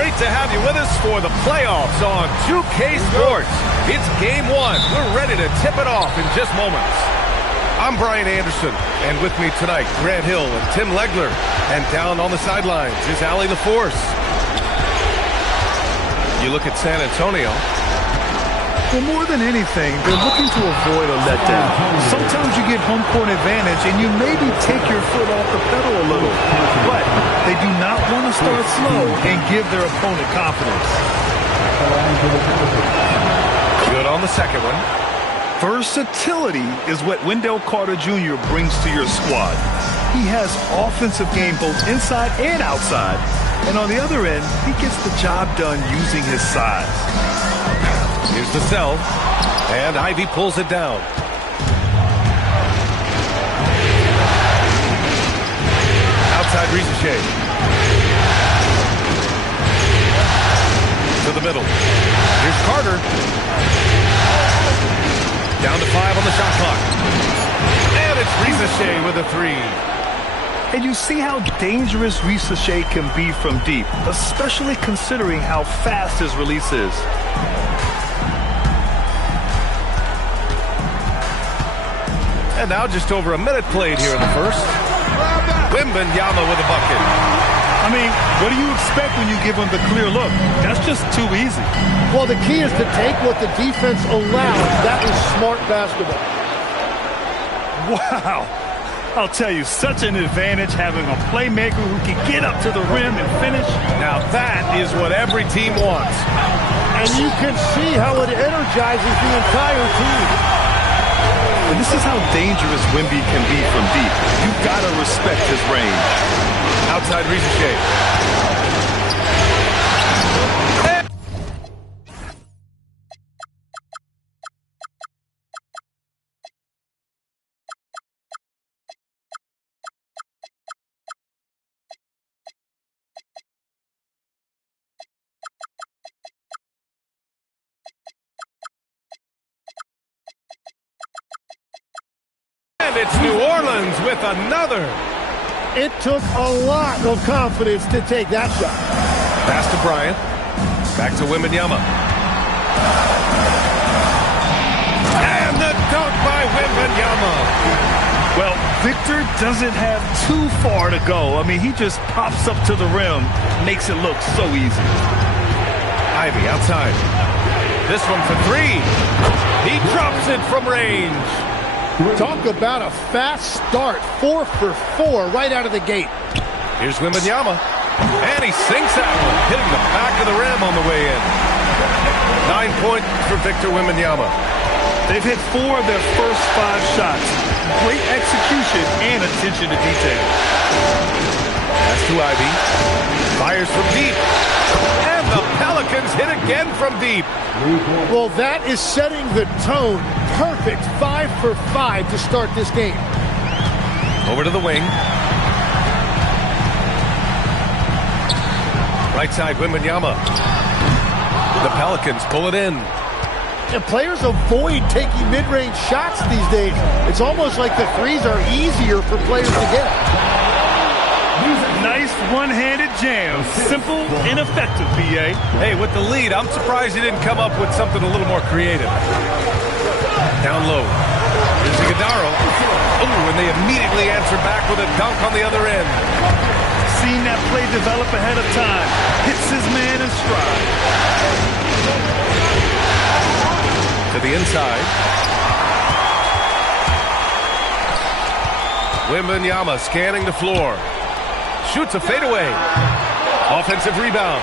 Great to have you with us for the playoffs on 2K Sports. It's game one. We're ready to tip it off in just moments. I'm Brian Anderson, and with me tonight, Grant Hill and Tim Legler. And down on the sidelines is Allie LaForce. You look at San Antonio. Well, more than anything, they're looking to avoid a letdown. Sometimes you get home court advantage, and you maybe take your foot off the pedal a little. But they do not want to start slow and give their opponent confidence. Good on the second one. Versatility is what Wendell Carter Jr. brings to your squad. He has offensive game both inside and outside. And on the other end, he gets the job done using his size. Here's the sell, and Ivy pulls it down. Outside Rizachet. To the middle. Here's Carter. Down to 5 on the shot clock. And it's Rizachet with a 3. And you see how dangerous Rizachet can be from deep, especially considering how fast his release is. And now just over a minute played here in the first. Wembanyama with a bucket. I mean, what do you expect when you give him the clear look? That's just too easy. Well, the key is to take what the defense allows. That is smart basketball. Wow. I'll tell you, such an advantage having a playmaker who can get up to the rim and finish. Now that is what every team wants. And you can see how it energizes the entire team. And this is how dangerous Wemby can be from deep. You've got to respect his range. Outside Rizachet. And it's New Orleans with another. It took a lot of confidence to take that shot. Pass to Bryant. Back to Wembanyama. And the dunk by Wembanyama. Well, Victor doesn't have too far to go. I mean, he just pops up to the rim, makes it look so easy. Ivy outside. This one for 3. He drops it from range. Talk about a fast start. 4 for 4 right out of the gate. Here's Wembanyama. And he sinks that one, hitting the back of the rim on the way in. 9 points for Victor Wembanyama. They've hit 4 of their first 5 shots. Great execution and attention to detail. Pass to Ivy. Fires from deep. And the Pelicans hit again from deep. Well, that is setting the tone. Perfect 5 for 5 to start this game. Over to the wing. Right side, Wembanyama. The Pelicans pull it in. And players avoid taking mid-range shots these days. It's almost like the threes are easier for players to get. Nice one-handed jam. Simple and effective, B.A. Hey, with the lead, I'm surprised he didn't come up with something a little more creative. Down low. Here's Iguodala. Oh, and they immediately answer back with a dunk on the other end. Seen that play develop ahead of time. Hits his man in stride. To the inside. Wembanyama scanning the floor. Shoots a fadeaway. Offensive rebound.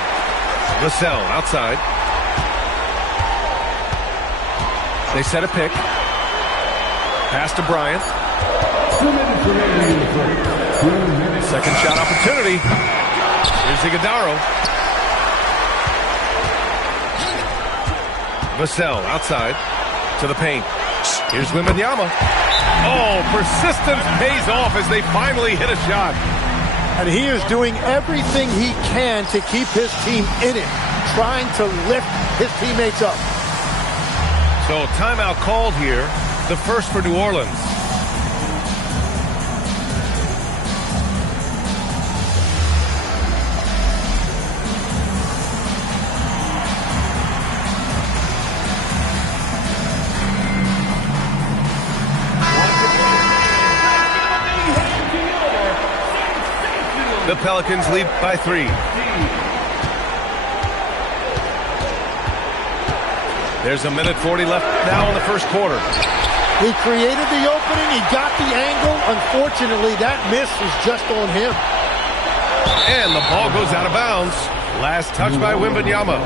Vassell outside. They set a pick. Pass to Bryant. Second shot opportunity. Here's Iguodala. Vassell outside to the paint. Here's Wembanyama. Oh, persistence pays off as they finally hit a shot. And he is doing everything he can to keep his team in it, trying to lift his teammates up. So timeout called here, the first for New Orleans. The Pelicans lead by 3. There's a minute 40 left now in the first quarter. He created the opening. He got the angle. Unfortunately, that miss was just on him. And the ball goes out of bounds. Last touch by Wembanyama.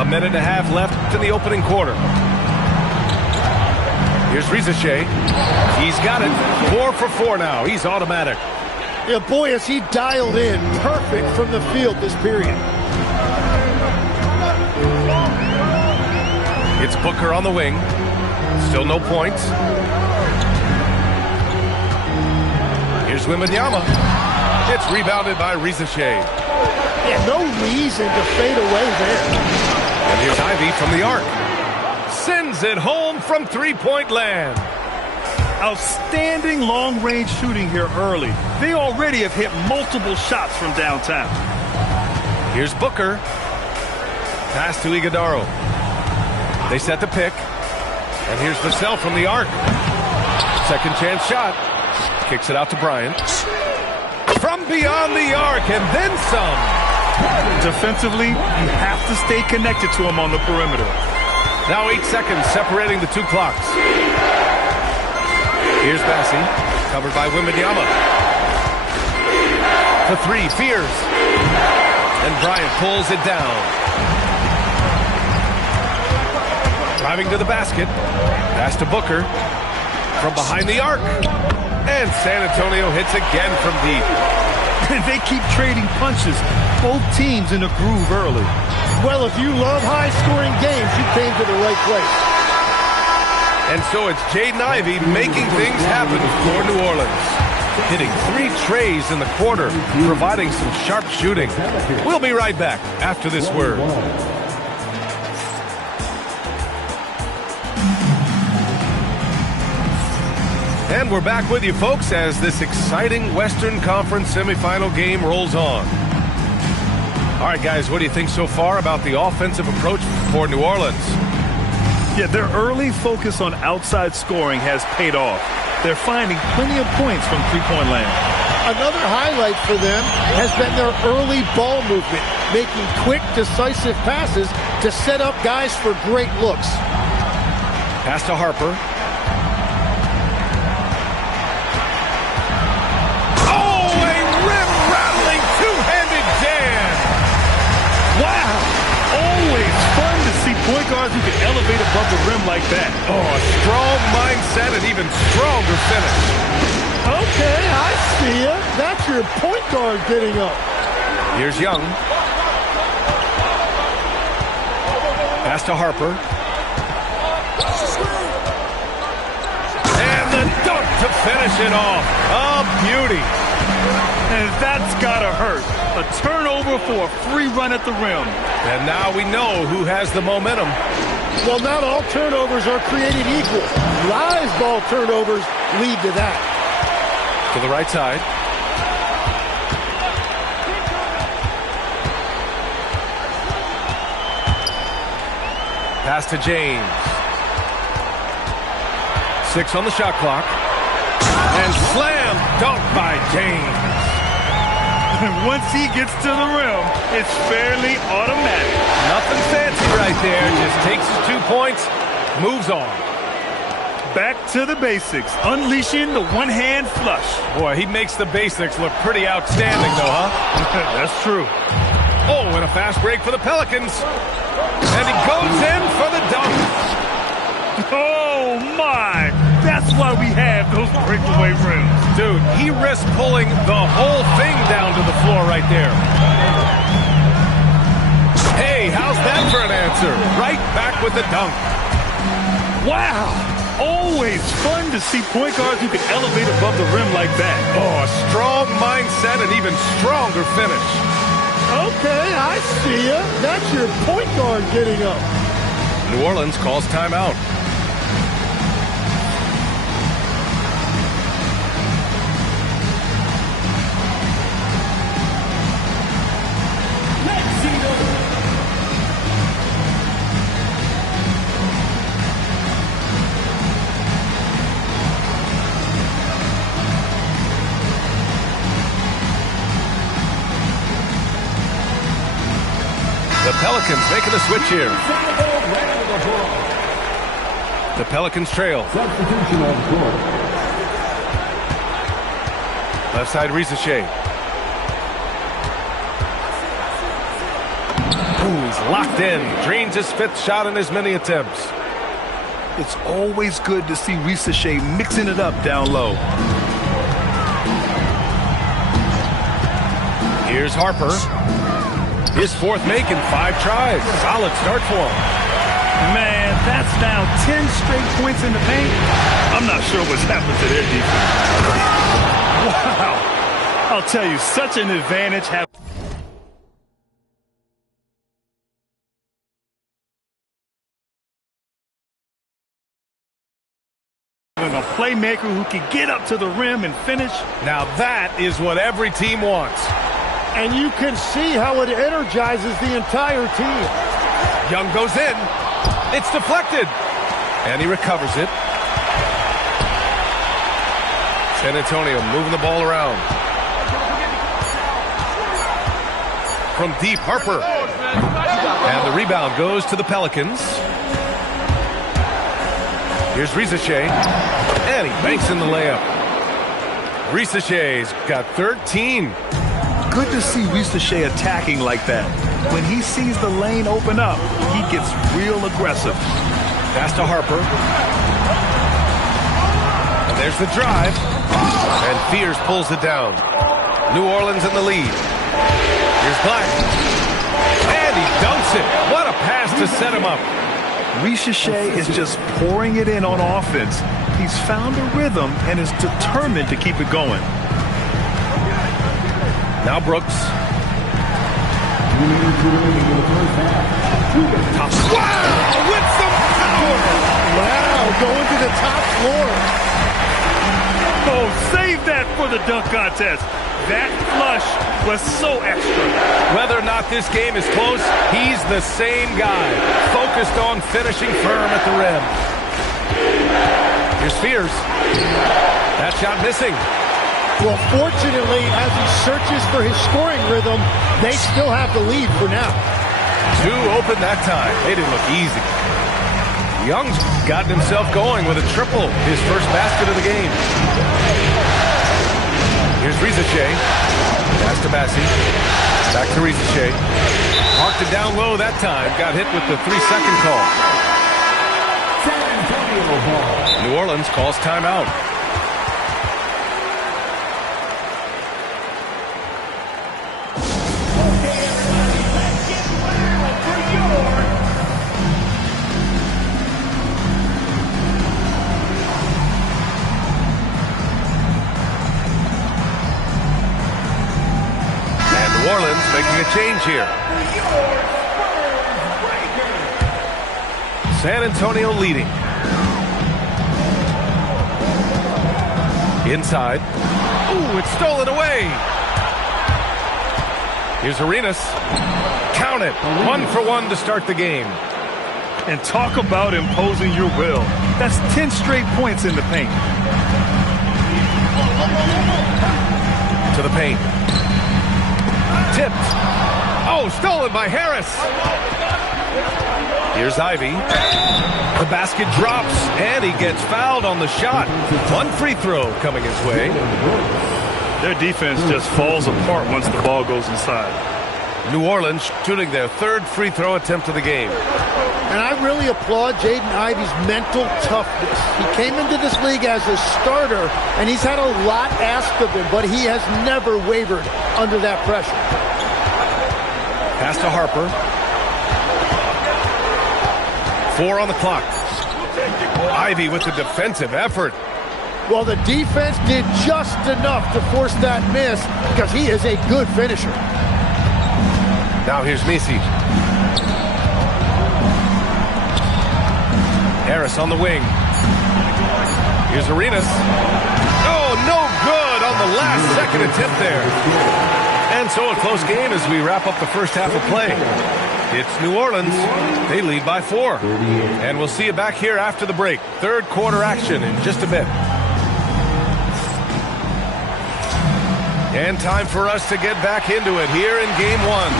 A minute and a half left in the opening quarter. Here's Reza Shea. He's got it. 4 for 4 now. He's automatic. Yeah, boy, is he dialed in. Perfect from the field this period. It's Booker on the wing. Still no points. Here's Wembanyama. It's rebounded by Reza Shea. Yeah, no reason to fade away there. And here's Ivy from the arc. Sends it home from three-point land. Outstanding long-range shooting here early. They already have hit multiple shots from downtown. Here's Booker. Pass to Iguodaro. They set the pick. And here's Vassell from the arc. Second chance shot. Kicks it out to Bryant. From beyond the arc and then some. Defensively, you have to stay connected to him on the perimeter. Now 8 seconds separating the two clocks. Here's Bassi, covered by Wembanyama. The 3, Fears. And Bryant pulls it down. Driving to the basket. Pass to Booker. From behind the arc. And San Antonio hits again from deep. They keep trading punches. Both teams in a groove early. Well, if you love high-scoring games, you came to the right place. And so it's Jaden Ivey making things happen for New Orleans. Hitting 3 trays in the quarter, providing some sharp shooting. We'll be right back after this word. And we're back with you, folks, as this exciting Western Conference semifinal game rolls on. All right, guys, what do you think so far about the offensive approach for New Orleans? Yeah, their early focus on outside scoring has paid off. They're finding plenty of points from three-point land. Another highlight for them has been their early ball movement, making quick, decisive passes to set up guys for great looks. Pass to Harper. Oh, a rim-rattling two-handed jam! Wow! Always fun to see point guards who can elevate above the rim like that. Oh, a strong mindset and even stronger finish. Okay, I see ya. That's your point guard getting up. Here's Young. Pass to Harper. And the dunk to finish it off. A beauty. And that's gotta hurt. A turnover for a free run at the rim. And now we know who has the momentum. Well, not all turnovers are created equal. Live ball turnovers lead to that. To the right side. Pass to James. 6 on the shot clock. And slam dunk by James. Once he gets to the rim, it's fairly automatic. Nothing fancy right there. Just takes his 2 points, moves on. Back to the basics, unleashing the one-hand flush. Boy, he makes the basics look pretty outstanding, though, huh? That's true. Oh, and a fast break for the Pelicans. And he goes in for the dunk. Oh, my. That's why we have those breakaway rims. Dude, he risked pulling the whole thing down to the floor right there. Hey, how's that for an answer? Right back with the dunk. Wow. Always fun to see point guards who can elevate above the rim like that. Oh, a strong mindset and even stronger finish. Okay, I see ya. That's your point guard getting up. New Orleans calls timeout. Pelicans making a switch here. The Pelicans trail. Left side, Risache. Ooh, he's locked in. Drains his 5th shot in as many attempts. It's always good to see Risache mixing it up down low. Here's Harper. His 4th make in 5 tries. Solid start for him. Man, that's now 10 straight points in the paint. I'm not sure what's happened to their defense. Wow. I'll tell you, such an advantage. A playmaker who can get up to the rim and finish. Now that is what every team wants. And you can see how it energizes the entire team. Young goes in. It's deflected. And he recovers it. San Antonio moving the ball around. From deep, Harper. And the rebound goes to the Pelicans. Here's Risache. And he banks in the layup. Risache's got 13. Good to see Risache attacking like that. When he sees the lane open up, he gets real aggressive. Pass to Harper. And there's the drive. And Fears pulls it down. New Orleans in the lead. Here's Black. And he dunks it. What a pass to set him up. Risache is just pouring it in on offense. He's found a rhythm and is determined to keep it going. Now Brooks. Wow, with some power. Wow, going to the top floor. Oh, save that for the dunk contest. That flush was so extra. Whether or not this game is close, he's the same guy, focused on finishing firm at the rim. Here's Fears. That shot missing. Well, fortunately, as he searches for his scoring rhythm, they still have the lead for now. 2 open that time. They didn't look easy. Young's gotten himself going with a triple, his first basket of the game. Here's Risache. Pass to Bassi. Back to Risache. Marked it down low that time. Got hit with the 3-second call. New Orleans calls timeout. New Orleans making a change here. San Antonio leading. Inside. Ooh, it's stolen away. Here's Arenas. Count it. 1 for 1 to start the game. And talk about imposing your will. That's 10 straight points in the paint. To the paint. Tipped. Oh, stolen by Harris. Here's Ivy. The basket drops, and he gets fouled on the shot. 1 free throw coming his way. Their defense just falls apart once the ball goes inside. New Orleans shooting their 3rd free throw attempt of the game. And I really applaud Jaden Ivey's mental toughness. He came into this league as a starter, and he's had a lot asked of him, but he has never wavered under that pressure. Pass to Harper. 4 on the clock. Ivy with the defensive effort. Well, the defense did just enough to force that miss because he is a good finisher. Now here's Messi. Harris on the wing. Here's Arenas. Oh, no good on the last second attempt there. And so a close game as we wrap up the first half of play. It's New Orleans. They lead by 4. And we'll see you back here after the break. 3rd quarter action in just a bit. And time for us to get back into it here in Game 1.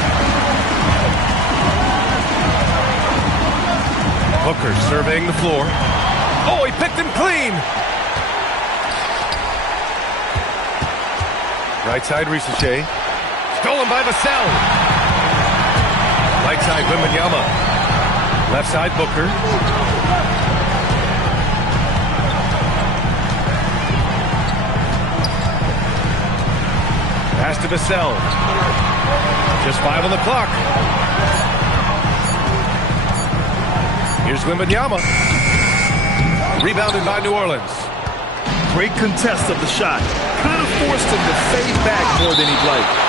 Booker surveying the floor. Oh, he picked him clean. Right side, Ricochet. Stolen by Vassell. Right side, Wembanyama. Left side, Booker. Pass to Vassell. Just 5 on the clock. Here's Wembanyama. Rebounded by New Orleans. Great contest of the shot. Kind of forced him to fade back more than he'd like.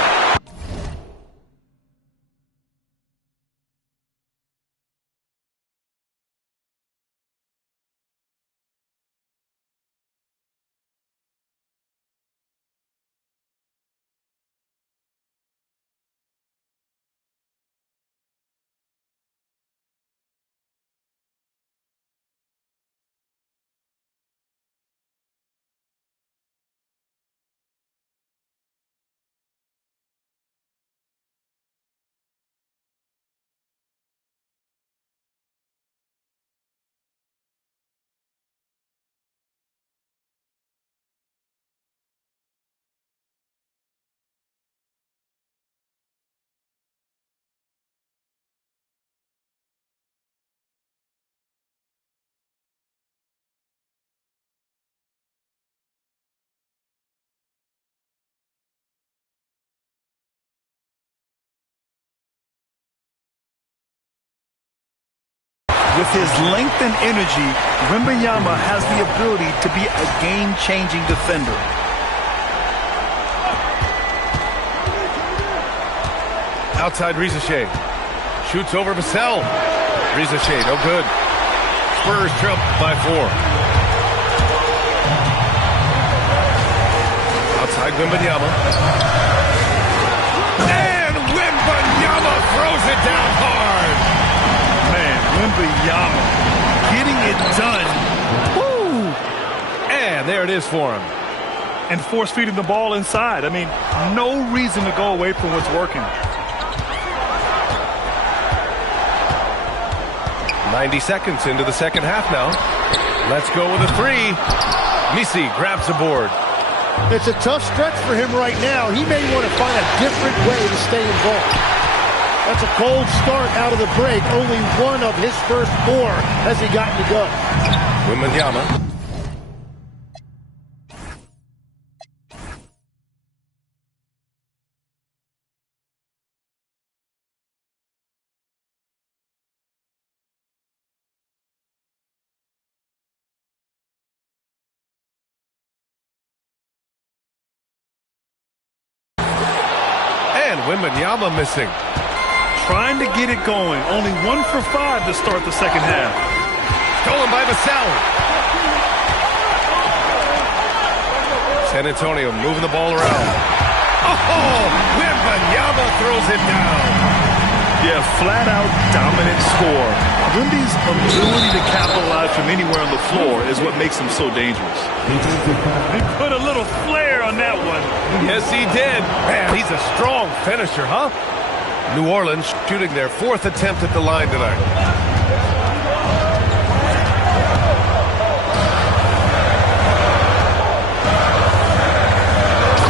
With his length and energy, Wembanyama has the ability to be a game-changing defender. Outside Ricochet. Shoots over Vassell. Ricochet, no good. Spurs trail by 4. Outside Wembanyama. And Wembanyama throws it down hard. Man, Wembanyama getting it done. Woo! And there it is for him. And force-feeding the ball inside. I mean, no reason to go away from what's working. 90 seconds into the second half now. Let's go with a 3. Messi grabs the board. It's a tough stretch for him right now. He may want to find a different way to stay involved. That's a cold start out of the break. Only one of his first 4 has he gotten to go. Wembanyama. And Wembanyama missing. Trying to get it going. Only 1 for 5 to start the second half. Stolen by Vassell. San Antonio moving the ball around. Oh, Wembanyama throws it down. Yeah, flat-out dominant score. Wemby's ability to capitalize from anywhere on the floor is what makes him so dangerous. He put a little flair on that one. Yes, he did. Man, he's a strong finisher, huh? New Orleans shooting their 4th attempt at the line tonight.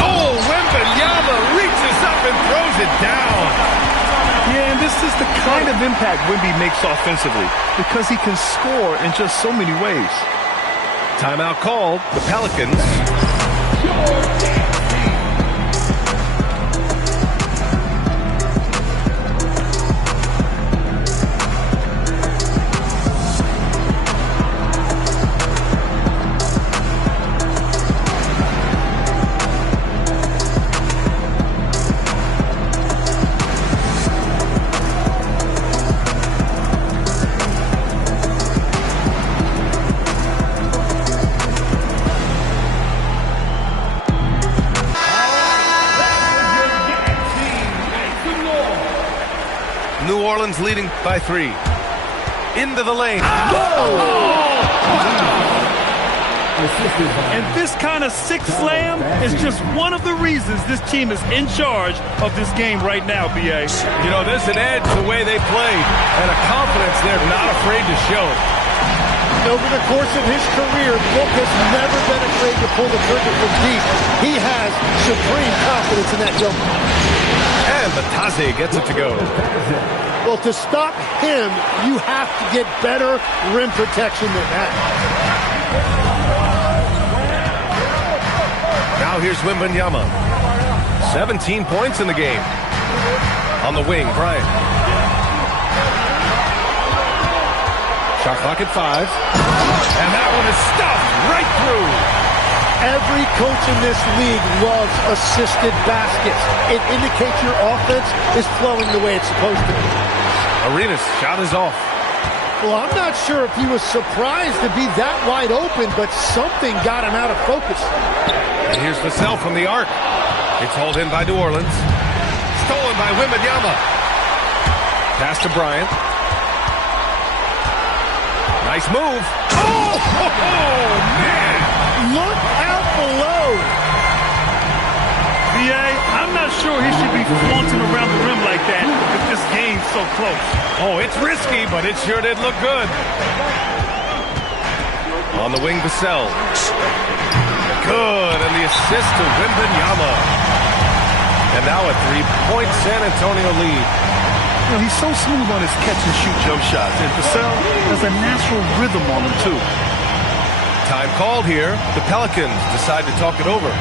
Oh, Wembanyama reaches up and throws it down. Yeah, and this is the kind of impact Wemby makes offensively because he can score in just so many ways. Timeout called. The Pelicans. New Orleans leading by 3. Into the lane. Oh! And this kind of sick slam is just one of the reasons this team is in charge of this game right now, B.A. You know, there's an edge the way they played and a confidence they're not afraid to show. Over the course of his career, Book has never been afraid to pull the trigger from deep. He has supreme confidence in that jumper. And Bitadze gets it to go. Well, to stop him, you have to get better rim protection than that. Now here's Wembanyama. 17 points in the game. On the wing, Bryant. Shot clock at 5. And that one is stuffed right through. Every coach in this league loves assisted baskets. It indicates your offense is flowing the way it's supposed to. Arenas' shot is off. Well, I'm not sure if he was surprised to be that wide open, but something got him out of focus. And here's Vassell from the arc. It's hauled in by New Orleans. Stolen by Wembanyama. Pass to Bryant. Nice move. Oh, man. Look out below. B.A., I'm not sure he should be flaunting around the rim like that if this game's so close. Oh, it's risky, but it sure did look good. On the wing, Vassell. Good, and the assist to Wembanyama. And now a three-point San Antonio lead. You know, he's so smooth on his catch-and-shoot jump shots. And Vassell has a natural rhythm on him, too. Time called here. The Pelicans decide to talk it over.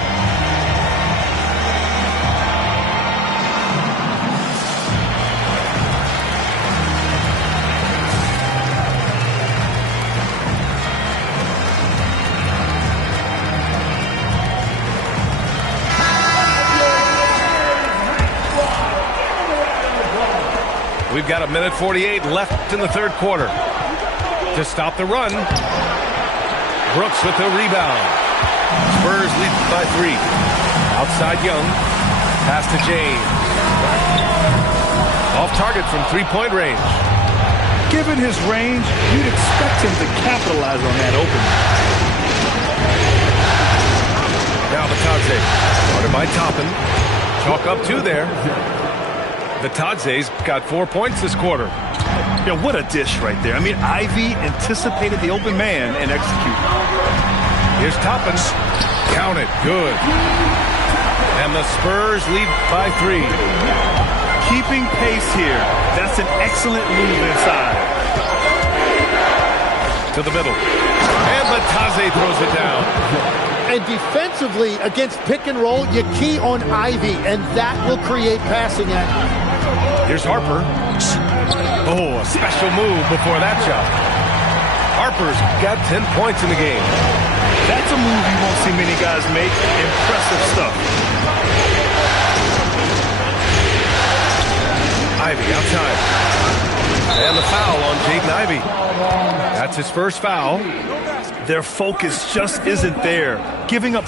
We've got 1:48 left in the third quarter. To stop the run, Brooks with the rebound. Spurs lead by 3. Outside Young. Pass to James. Off target from three-point range. Given his range, you'd expect him to capitalize on that opening. Now Bitadze. Started by Toppin. Chalk up 2 there. Bitadze's got 4 points this quarter. Yeah, what a dish right there. I mean, Ivy anticipated the open man and executed. Here's Toppin. Count it. Good. And the Spurs lead by 3. Keeping pace here. That's an excellent move inside. To the middle. And Bitadze throws it down. And defensively, against pick and roll, you key on Ivy, and that will create passing action. Here's Harper. Oh, a special move before that shot. Harper's got 10 points in the game. That's a move you won't see many guys make. Impressive stuff. Ivy outside. And the foul on Jaden Ivey. That's his first foul. Their focus just isn't there. Giving up.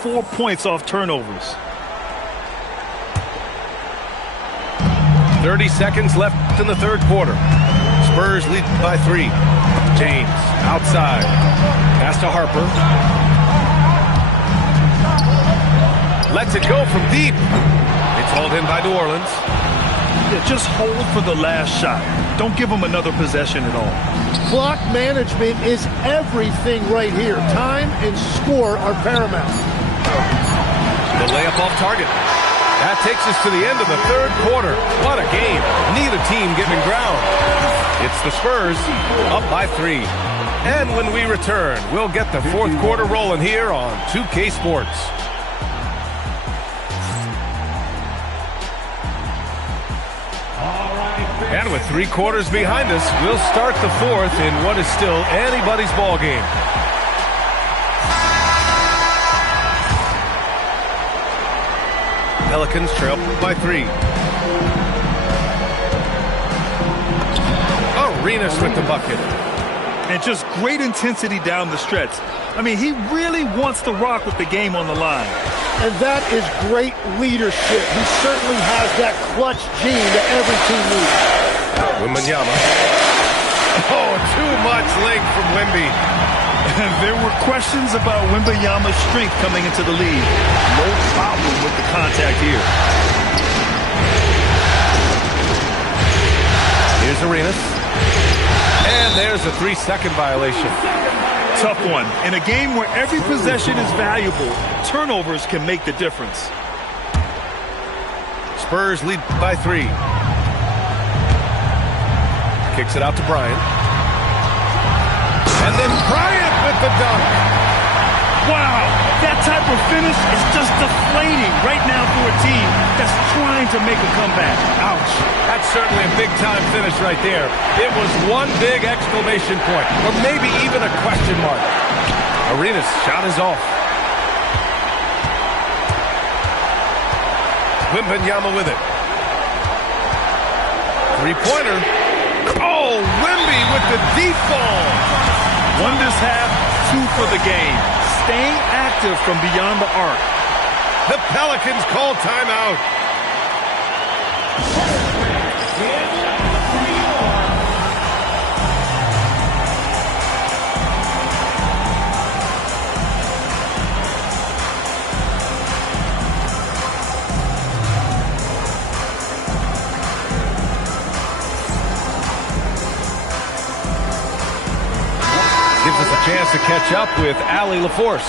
Four points off turnovers. 30 seconds left in the third quarter. Spurs lead by 3. James outside. Pass to Harper. Lets it go from deep. It's hauled in by New Orleans. Yeah, just hold for the last shot. Don't give them another possession at all. Clock management is everything right here. Time and score are paramount. The layup off target. That takes us to the end of the third quarter. What a game. Neither team giving ground. It's the Spurs up by 3. And when we return, we'll get the fourth quarter rolling here on 2K Sports. And with 3 quarters behind us, we'll start the fourth in what is still anybody's ball game. Pelicans trail by 3. Arenas with the bucket. And just great intensity down the stretch. I mean, he really wants to rock with the game on the line. And that is great leadership. He certainly has that clutch gene that every team needs. Wembanyama. Oh, too much length from Wemby. There were questions about Wembanyama's strength coming into the league. No problem with the contact here. Here's Arenas. And there's a 3-second violation. Tough one. In a game where every possession is valuable, turnovers can make the difference. Spurs lead by 3. Kicks it out to Bryant. And then Bryant with the dunk. Wow, that type of finish is just deflating right now for a team that's trying to make a comeback. Ouch. That's certainly a big-time finish right there. It was one big exclamation point, or maybe even a question mark. Arenas' shot is off. Wembanyama with it. Three-pointer. Oh, Wemby with the deep ball. One this half, 2 for the game. Staying active from beyond the arc. The Pelicans call timeout. Gives us a chance to catch up with Allie LaForce.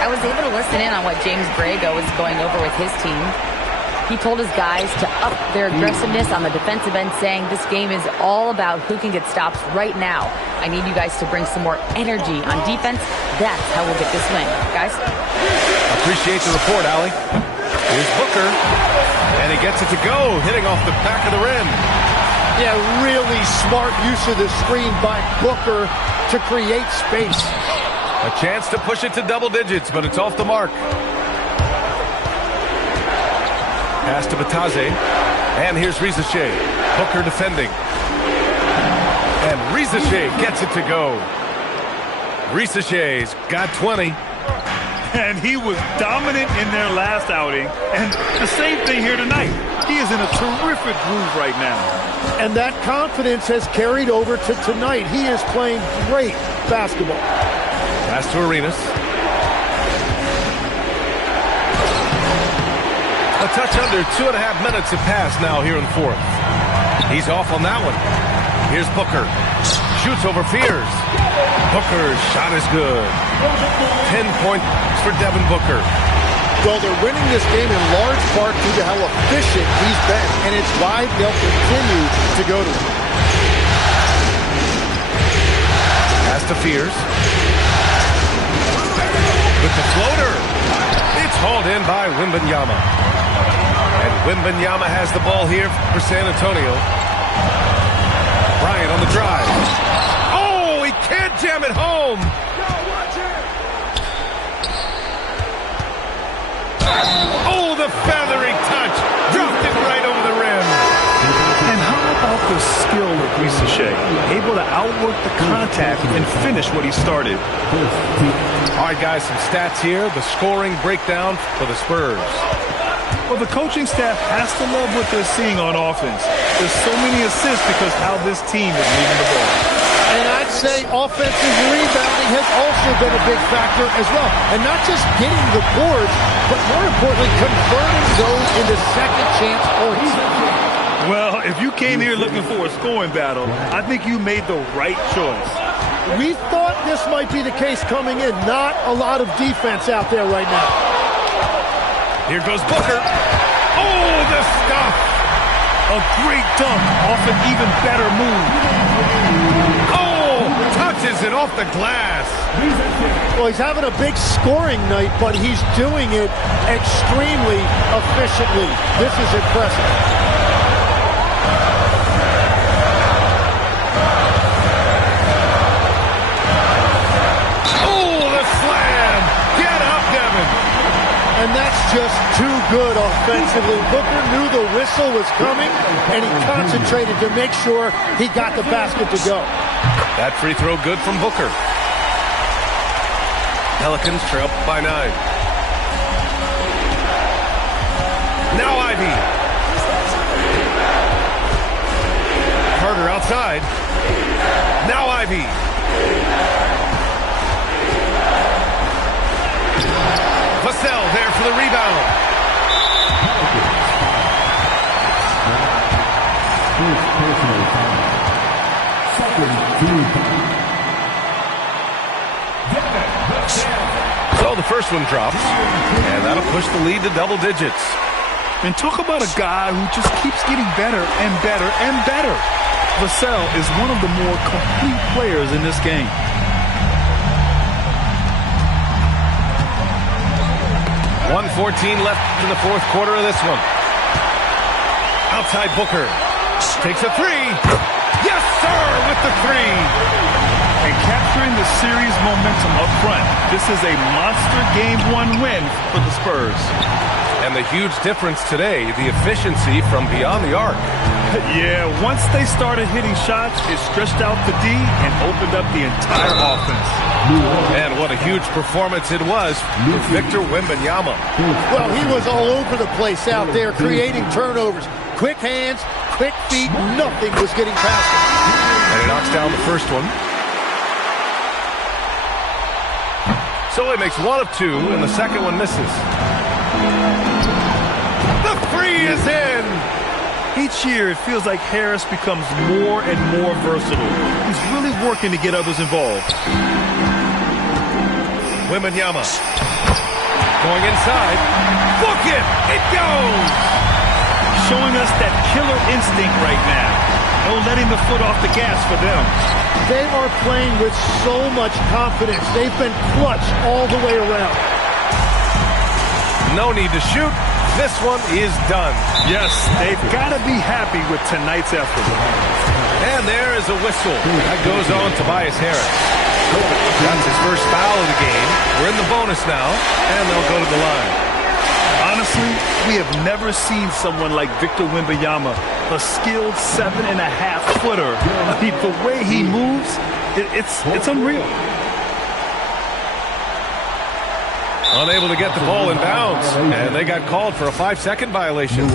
I was able to listen in on what James Borrego was going over with his team. He told his guys to up their aggressiveness on the defensive end, saying this game is all about who can get stops right now. I need you guys to bring some more energy on defense. That's how we'll get this win. Guys? Appreciate the report, Allie. Here's Booker. And he gets it to go, hitting off the back of the rim. Yeah, really smart use of the screen by Booker to create space. A chance to push it to double digits, but it's off the mark. Pass to Bataze. And here's Risache. Booker defending. And Risache gets it to go. Risache's got 20. And he was dominant in their last outing. And the same thing here tonight. He is in a terrific groove right now. And that confidence has carried over to tonight. He is playing great basketball. Pass to Arenas. A touch under 2.5 minutes have passed now here in the 4th. He's off on that one. Here's Booker. Shoots over Fears. Booker's shot is good. 10 points for Devin Booker. Well, they're winning this game in large part due to how efficient he's been, and it's why they'll continue to go to him. Pass to Fears. With the floater. It's hauled in by Wembanyama. And Wembanyama has the ball here for San Antonio. Bryant on the drive. Oh, he can't jam it home. Oh, the feathery touch. Dropped it right over the rim. And how about the skill of Risache? Able to outwork the contact and finish what he started. All right, guys, some stats here. The scoring breakdown for the Spurs. Well, the coaching staff has to love what they're seeing on offense. There's so many assists because how this team is moving the ball. And I'd say offensive rebounding has also been a big factor as well. And not just getting the boards, but more importantly, converting those into second chance points. Well, if you came here looking for a scoring battle, I think you made the right choice. We thought this might be the case coming in. Not a lot of defense out there right now. Here goes Booker. Oh, the stuff. A great dunk off an even better move. Oh, touches it off the glass. Well, he's having a big scoring night, but he's doing it extremely efficiently. This is impressive. And that's just too good offensively. Booker knew the whistle was coming, and he concentrated to make sure he got the basket to go. That free throw good from Booker. Pelicans trail by 9. Now Ivy. Carter outside. Now Ivy. Vassell there for the rebound. So the first one drops, and that'll push the lead to double digits. And talk about a guy who just keeps getting better and better and better. Vassell is one of the more complete players in this game. .114 left in the fourth quarter of this one. Outside Booker. Takes a three. Yes, sir, with the three. And capturing the series momentum up front. This is a monster Game 1 win for the Spurs. And the huge difference today, the efficiency from beyond the arc. Yeah, once they started hitting shots, it stretched out the D and opened up the entire offense. And what a huge performance it was for Victor Wembanyama. Well, he was all over the place out there, creating turnovers. Quick hands, quick feet, nothing was getting past him. And he knocks down the first one. So he makes 1 of 2, and the second one misses. The three is in! Each year, it feels like Harris becomes more and more versatile. He's really working to get others involved. Wembanyama. Going inside. Book it! It goes! Showing us that killer instinct right now. No letting the foot off the gas for them. They are playing with so much confidence. They've been clutch all the way around. No need to shoot. This one is done. Yes, they've got to be happy with tonight's effort. And there is a whistle. That goes on Tobias Harris. That's his first foul of the game. We're in the bonus now, and they'll go to the line. Honestly, we have never seen someone like Victor Wembanyama, a skilled 7.5-footer. I mean, the way he moves, it's unreal. Unable to get the ball in bounds, and they got called for a 5-second violation.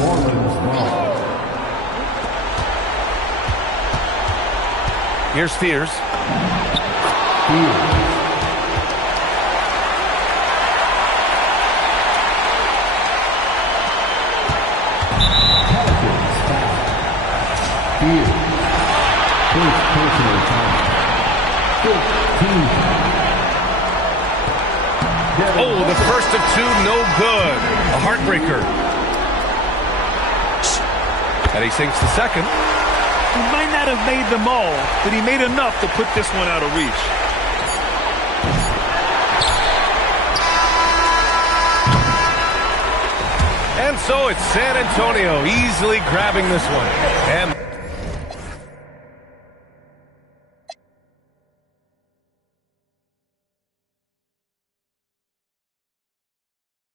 Here's Spears. Oh, the first of 2, no good. A heartbreaker. And he sinks the second. He might not have made them all, but he made enough to put this one out of reach. And so it's San Antonio easily grabbing this one. And